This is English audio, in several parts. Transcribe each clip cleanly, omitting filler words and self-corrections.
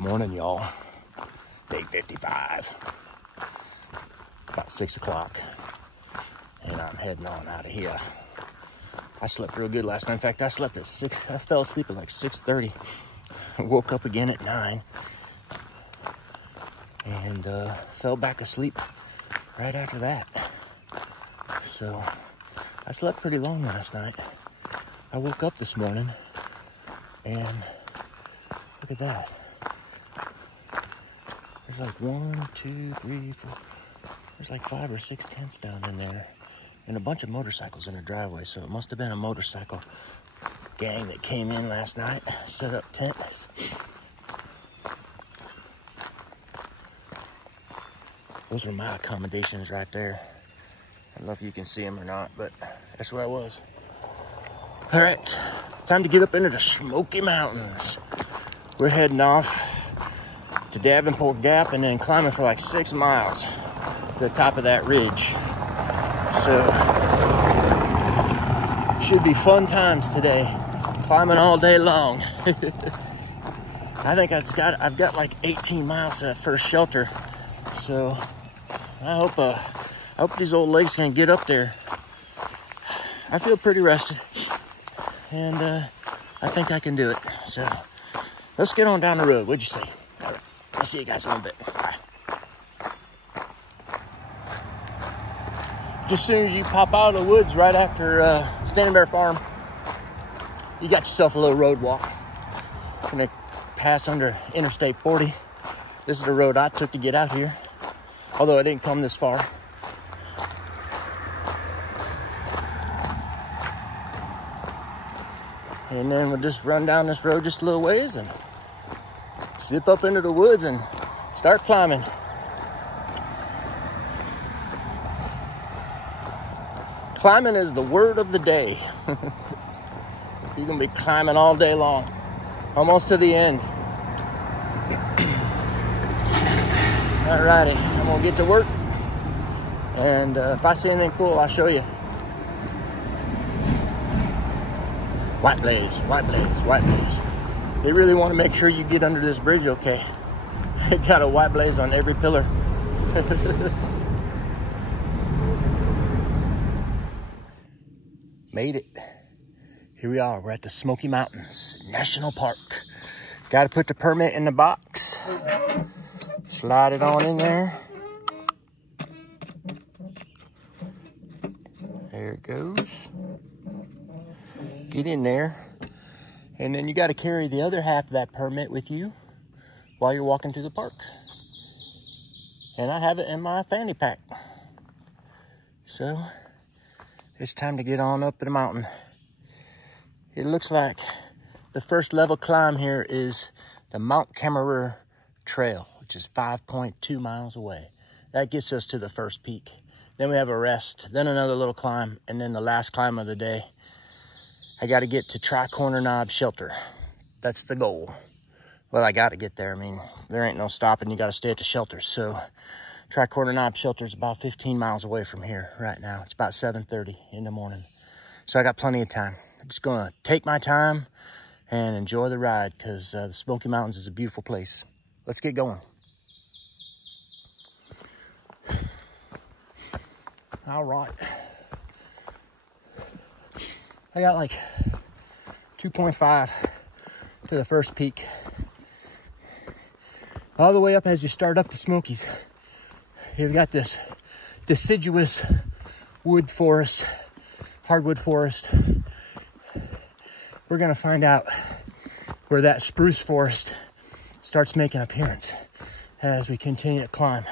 Good morning, y'all. Day 55. About 6 o'clock. And I'm heading on out of here. I slept real good last night. In fact, I slept at 6. I fell asleep at like 6:30. I woke up again at 9. And fell back asleep right after that. So I slept pretty long last night. I woke up this morning and look at that. There's like 1, 2, 3, 4. There's like 5 or 6 tents down in there and a bunch of motorcycles in the driveway. So it must have been a motorcycle gang that came in last night, set up tents. Those are my accommodations right there. I don't know if you can see them or not, but that's where I was. All right, time to get up into the Smoky Mountains. We're heading off to Davenport Gap and then climbing for like 6 miles to the top of that ridge. So, should be fun times today. Climbing all day long. I think I've got like 18 miles to that first shelter. So, I hope these old legs can get up there. I feel pretty rested. And I think I can do it. So let's get on down the road. What'd you say? All right. I'll see you guys in a little bit. Bye. Just as soon as you pop out of the woods right after Standing Bear Farm, you got yourself a little road walk. You're gonna pass under Interstate 40. This is the road I took to get out here, although I didn't come this far. And then we'll just run down this road just a little ways and zip up into the woods and start climbing. Climbing is the word of the day. You're gonna be climbing all day long, almost to the end. Alrighty, I'm gonna get to work. And if I see anything cool, I'll show you. White blaze, white blaze, white blaze. They really want to make sure you get under this bridge okay. They got a white blaze on every pillar. Made it. Here we are. We're at the Smoky Mountains National Park. Got to put the permit in the box. Slide it on in there. There it goes. Get in there, and then you got to carry the other half of that permit with you while you're walking through the park. And I have it in my fanny pack. So it's time to get on up the mountain. It looks like the first level climb here is the Mount Camerer Trail, which is 5.2 miles away. That gets us to the first peak. Then we have a rest, then another little climb, and then the last climb of the day. I got to get to Tri-Corner Knob Shelter. That's the goal. Well, I got to get there. I mean, there ain't no stopping. You got to stay at the shelter. So, Tri-Corner Knob Shelter is about 15 miles away from here right now. It's about 7:30 in the morning. So, I got plenty of time. I'm just going to take my time and enjoy the ride because the Smoky Mountains is a beautiful place. Let's get going. All right. I got like 2.5 to the first peak. All the way up as you start up the Smokies, you've got this deciduous wood forest, hardwood forest. We're gonna find out where that spruce forest starts making an appearance as we continue to climb.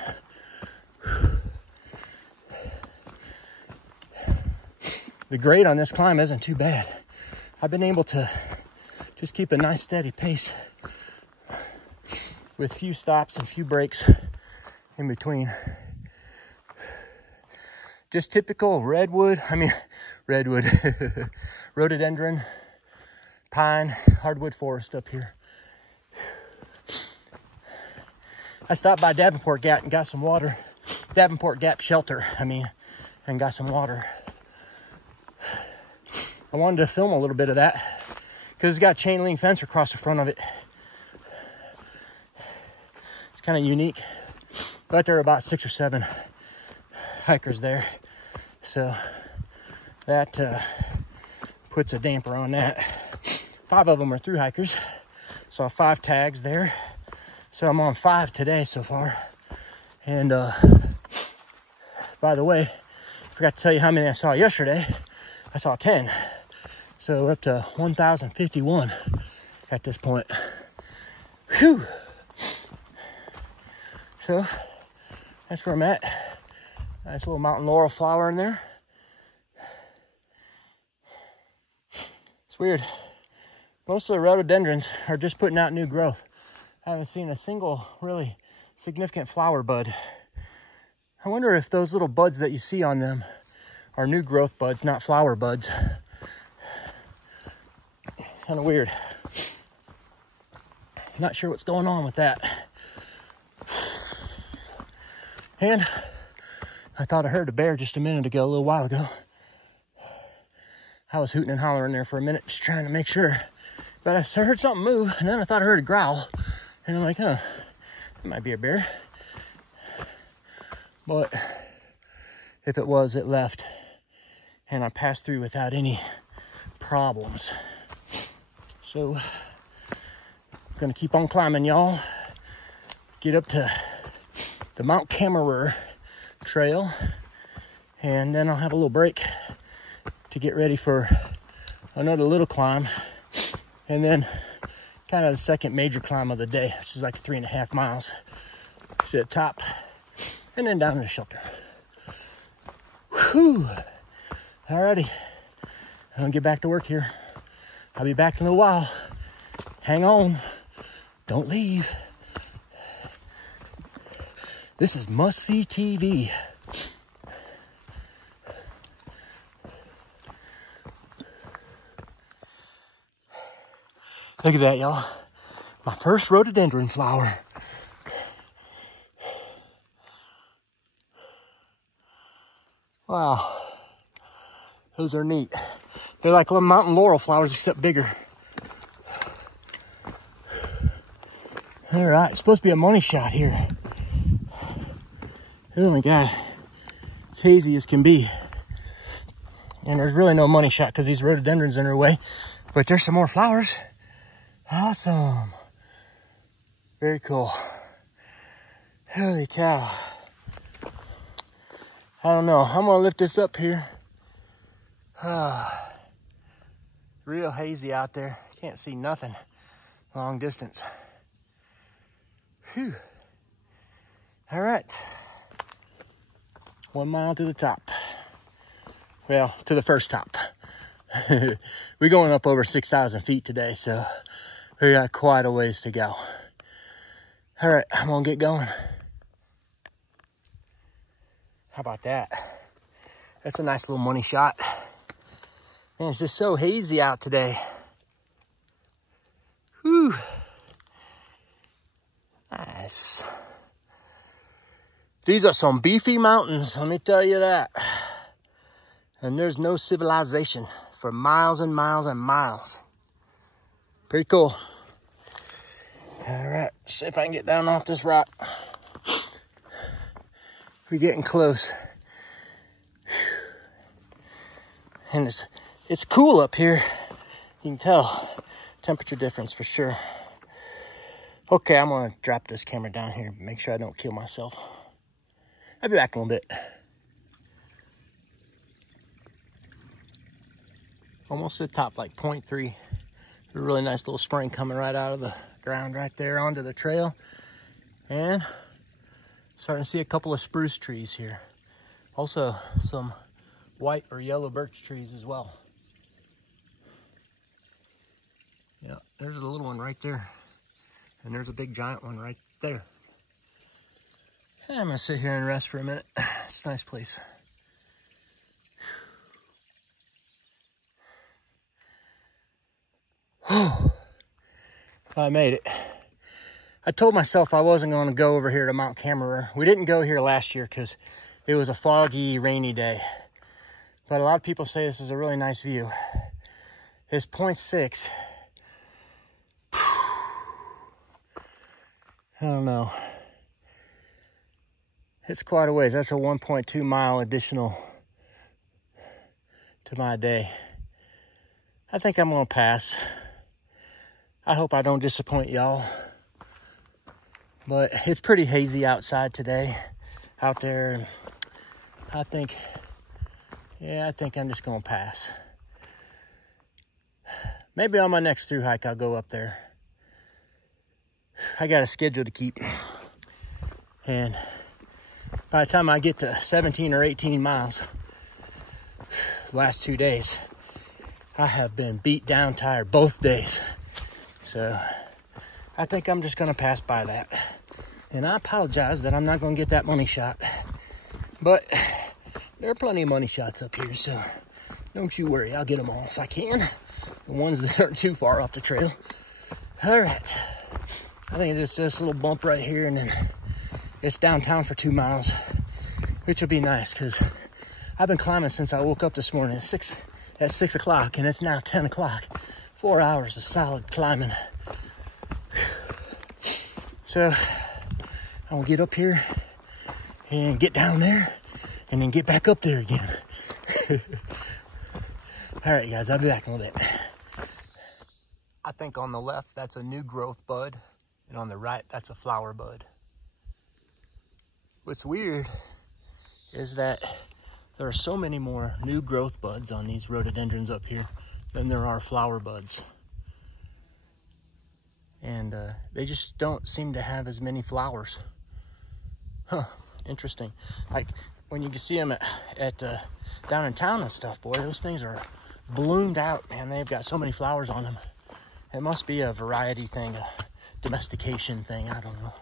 The grade on this climb isn't too bad. I've been able to just keep a nice steady pace with few stops and few breaks in between. Just typical rhododendron, pine, hardwood forest up here. I stopped by Davenport Gap and got some water. Davenport Gap Shelter, and got some water. I wanted to film a little bit of that because it's got chain link fence across the front of it. kind of unique. But there are about 6 or 7 hikers there. So that puts a damper on that. 5 of them are through hikers. Saw 5 tags there. So I'm on 5 today so far. And by the way, I forgot to tell you how many I saw yesterday. I saw 10. So we're up to 1,051 at this point. Whew. So that's where I'm at. Nice little mountain laurel flower in there. It's weird. Most of the rhododendrons are just putting out new growth. I haven't seen a single really significant flower bud. I wonder if those little buds that you see on them are new growth buds, not flower buds. Kind of weird. Not sure what's going on with that. And I thought I heard a bear just a minute ago, a little while ago. I was hooting and hollering there for a minute, just trying to make sure. But I heard something move, and then I thought I heard a growl. And I'm like, huh, it might be a bear. But if it was, it left. And I passed through without any problems. So, I'm gonna keep on climbing, y'all. Get up to the Mount Camerer Trail. And then I'll have a little break to get ready for another little climb. And then kind of the second major climb of the day, which is like 3.5 miles to the top. And then down to the shelter. Whew. Alrighty. I'm gonna get back to work here. I'll be back in a little while. Hang on. Don't leave. This is Must See TV. Look at that, y'all. My first rhododendron flower. Wow. Those are neat. They're like little mountain laurel flowers, except bigger. All right, it's supposed to be a money shot here. Oh my God, it's hazy as can be. And there's really no money shot because these rhododendrons are in their way. But there's some more flowers. Awesome. Very cool. Holy cow. I don't know. I'm gonna lift this up here. Real hazy out there. Can't see nothing long distance. Whew. All right. 1 mile to the top. Well, to the first top. We're going up over 6,000 feet today, so we got quite a ways to go. All right, I'm gonna get going. How about that? That's a nice little money shot. Man, it's just so hazy out today. Whew. Nice. These are some beefy mountains, let me tell you that. And there's no civilization for miles and miles and miles. Pretty cool. All right, see if I can get down off this rock. We're getting close. And it's cool up here. You can tell temperature difference for sure. Okay, I'm gonna drop this camera down here, make sure I don't kill myself. I'll be back in a little bit. Almost to the top, like 0.3. A really nice little spring coming right out of the ground right there onto the trail. And starting to see a couple of spruce trees here. Also some white or yellow birch trees as well. Yeah, there's a little one right there. And there's a big giant one right there. I'm gonna sit here and rest for a minute. It's a nice place. I made it. I told myself I wasn't going to go over here to Mount Camerer. We didn't go here last year because it was a foggy, rainy day. But a lot of people say this is a really nice view. It's 0.6. I don't know. It's quite a ways. That's a 1.2 mile additional to my day. I think I'm gonna pass. I hope I don't disappoint y'all. But it's pretty hazy outside today, out there. And I think I'm just gonna pass. Maybe on my next through hike, I'll go up there. I got a schedule to keep. And by the time I get to 17 or 18 miles, the last 2 days, I have been beat down, tired both days. So I think I'm just gonna pass by that. And I apologize that I'm not gonna get that money shot. But there are plenty of money shots up here, so don't you worry, I'll get them all if I can. The ones that aren't too far off the trail. All right, I think it's just this little bump right here, and then it's downtown for 2 miles, which will be nice because I've been climbing since I woke up this morning at 6 o'clock, and it's now 10 o'clock. 4 hours of solid climbing. So I'm gonna get up here and get down there and then get back up there again. All right, guys, I'll be back in a little bit. I think on the left, that's a new growth bud. And on the right, that's a flower bud. What's weird is that there are so many more new growth buds on these rhododendrons up here than there are flower buds. And they just don't seem to have as many flowers. Huh, interesting. Like when you can see them at down in town and stuff, boy, those things are bloomed out, man. They've got so many flowers on them. It must be a variety thing, a domestication thing, I don't know.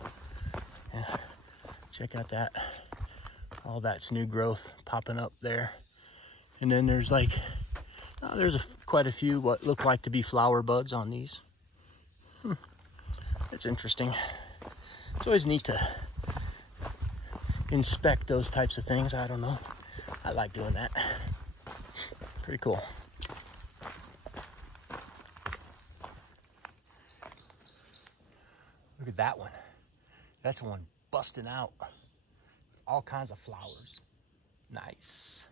Yeah, check out that. All that's new growth popping up there. And then there's like, quite a few what look like to be flower buds on these. It's interesting. It's always neat to inspect those types of things. I don't know. I like doing that. Pretty cool. Look at that one. That's one busting out with all kinds of flowers. Nice.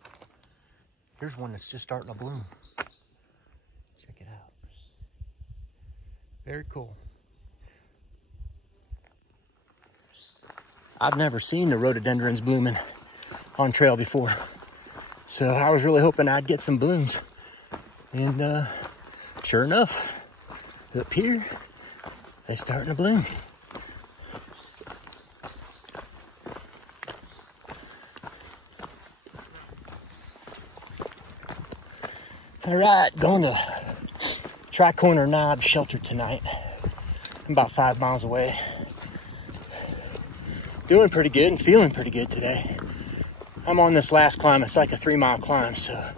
Here's one that's just starting to bloom. Check it out. Very cool. I've never seen the rhododendrons blooming on trail before. So I was really hoping I'd get some blooms. And sure enough, up here, they're starting to bloom. All right, going to Tri-Corner Knob Shelter tonight. I'm about 5 miles away. Doing pretty good and feeling pretty good today. I'm on this last climb. It's like a 3-mile climb, so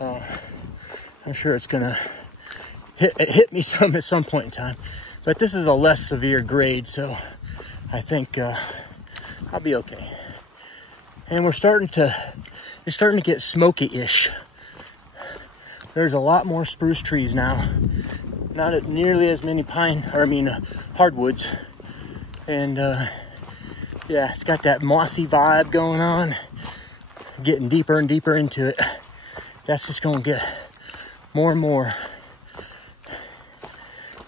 I'm sure it's gonna hit me some at some point in time. But this is a less severe grade, so I think I'll be okay. And it's starting to get smoky-ish. There's a lot more spruce trees now. Not nearly as many hardwoods. And yeah, it's got that mossy vibe going on. Getting deeper and deeper into it. That's just gonna get more and more.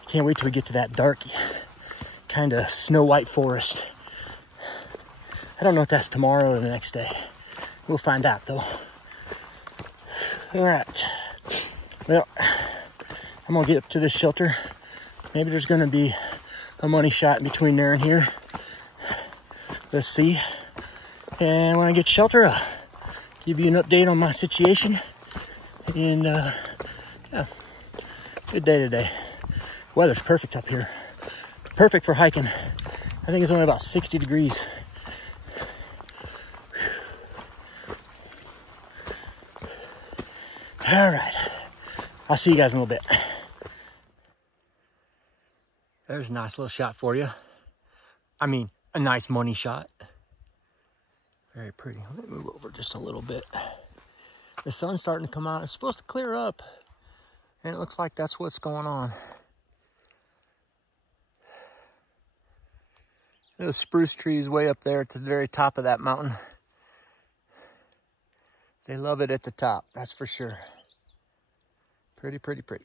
Can't wait till we get to that dark kind of snow white forest. I don't know if that's tomorrow or the next day. We'll find out though. All right. Well, I'm gonna get up to this shelter. Maybe there's gonna be a money shot between there and here. Let's see. And when I get to shelter, I'll give you an update on my situation. And yeah, good day today. Weather's perfect up here. Perfect for hiking. I think it's only about 60 degrees. All right. I'll see you guys in a little bit. There's a nice little shot for you. I mean, a nice money shot. Very pretty. Let me move over just a little bit. The sun's starting to come out. It's supposed to clear up. And it looks like that's what's going on. Those spruce trees way up there at the very top of that mountain. They love it at the top, that's for sure. Pretty, pretty, pretty.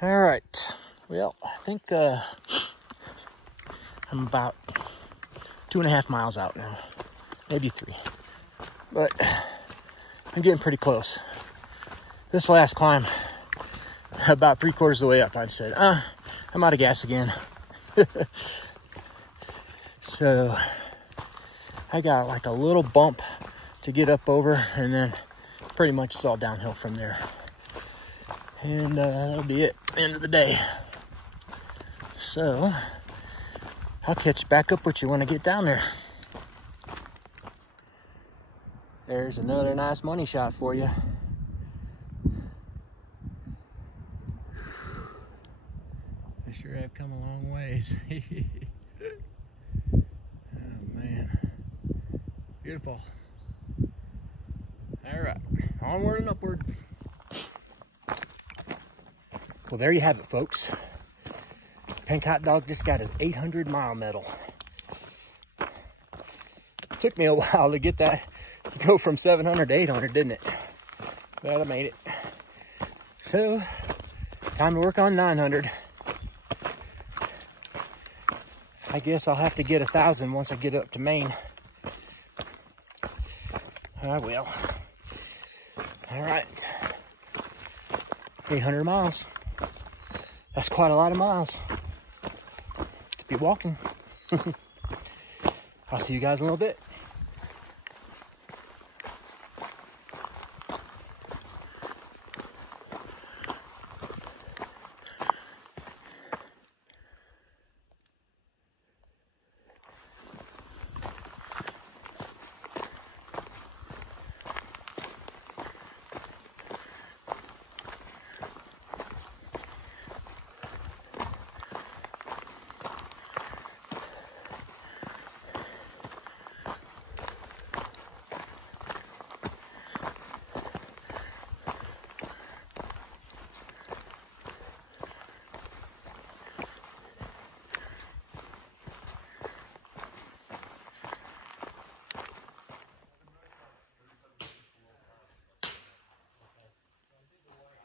All right, well, I think I'm about 2.5 miles out now, maybe 3. But I'm getting pretty close. This last climb, about 3/4 of the way up, I said, I'm out of gas again. So I got like a little bump to get up over, and then pretty much it's all downhill from there. And that'll be it, end of the day. So I'll catch back up with you when I get down there. There's another nice money shot for you. I sure have come a long ways. Oh man, beautiful. All right, onward and upward. Well, there you have it, folks. Pink Hot Dog just got his 800-mile medal. Took me a while to get that, to go from 700 to 800, didn't it? But I made it. So, time to work on 900. I guess I'll have to get 1,000 once I get up to Maine. I will. All right. 800 miles. That's quite a lot of miles to be walking. I'll see you guys in a little bit.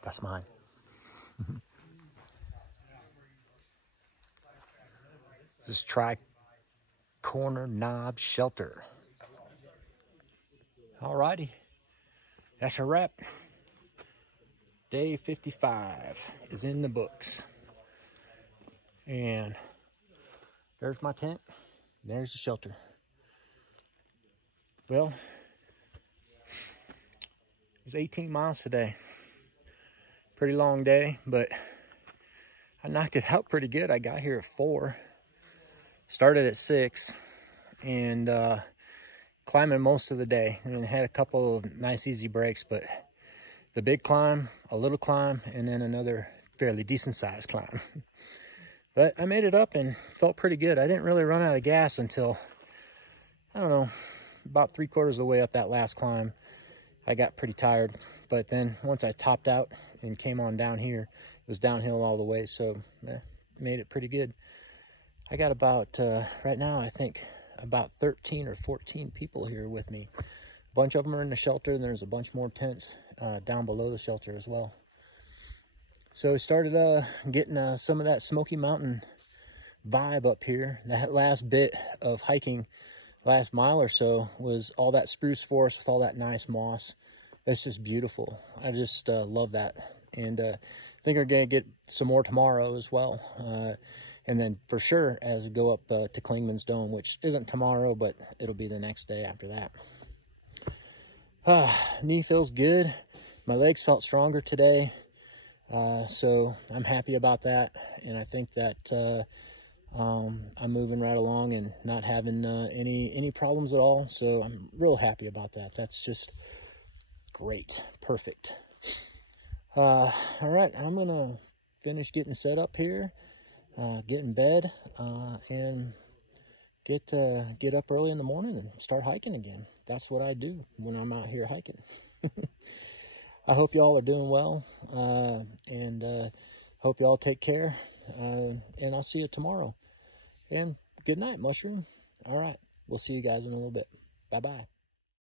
That's mine. This is Tri-Corner Knob Shelter. Alrighty, that's a wrap. Day 55 is in the books. And there's my tent, there's the shelter. Well, it was 18 miles today. Pretty long day, but I knocked it out pretty good. I got here at 4, started at 6, and climbing most of the day, and had a couple of nice easy breaks, but the big climb, a little climb, and then another fairly decent sized climb. But I made it up and felt pretty good. I didn't really run out of gas until, I don't know, about 3/4 of the way up that last climb. I got pretty tired, but then once I topped out and came on down here, it was downhill all the way, so made it pretty good. I got about, right now, I think about 13 or 14 people here with me. A bunch of them are in the shelter, and there's a bunch more tents down below the shelter as well. So we started getting some of that Smoky Mountain vibe up here. That last bit of hiking, last mile or so, was all that spruce forest with all that nice moss. It's just beautiful. I just love that. And I think we're going to get some more tomorrow as well. And then for sure, as we go up to Klingman's Dome, which isn't tomorrow, but it'll be the next day after that. Knee feels good. My legs felt stronger today. So I'm happy about that. And I think that I'm moving right along and not having any problems at all. So I'm real happy about that. That's just great. Perfect. All right, I'm gonna finish getting set up here, get in bed, and get up early in the morning and start hiking again. That's what I do when I'm out here hiking. I hope y'all are doing well, and hope y'all take care, and I'll see you tomorrow. And Good night, mushroom. All right. We'll see you guys in a little bit. Bye-bye.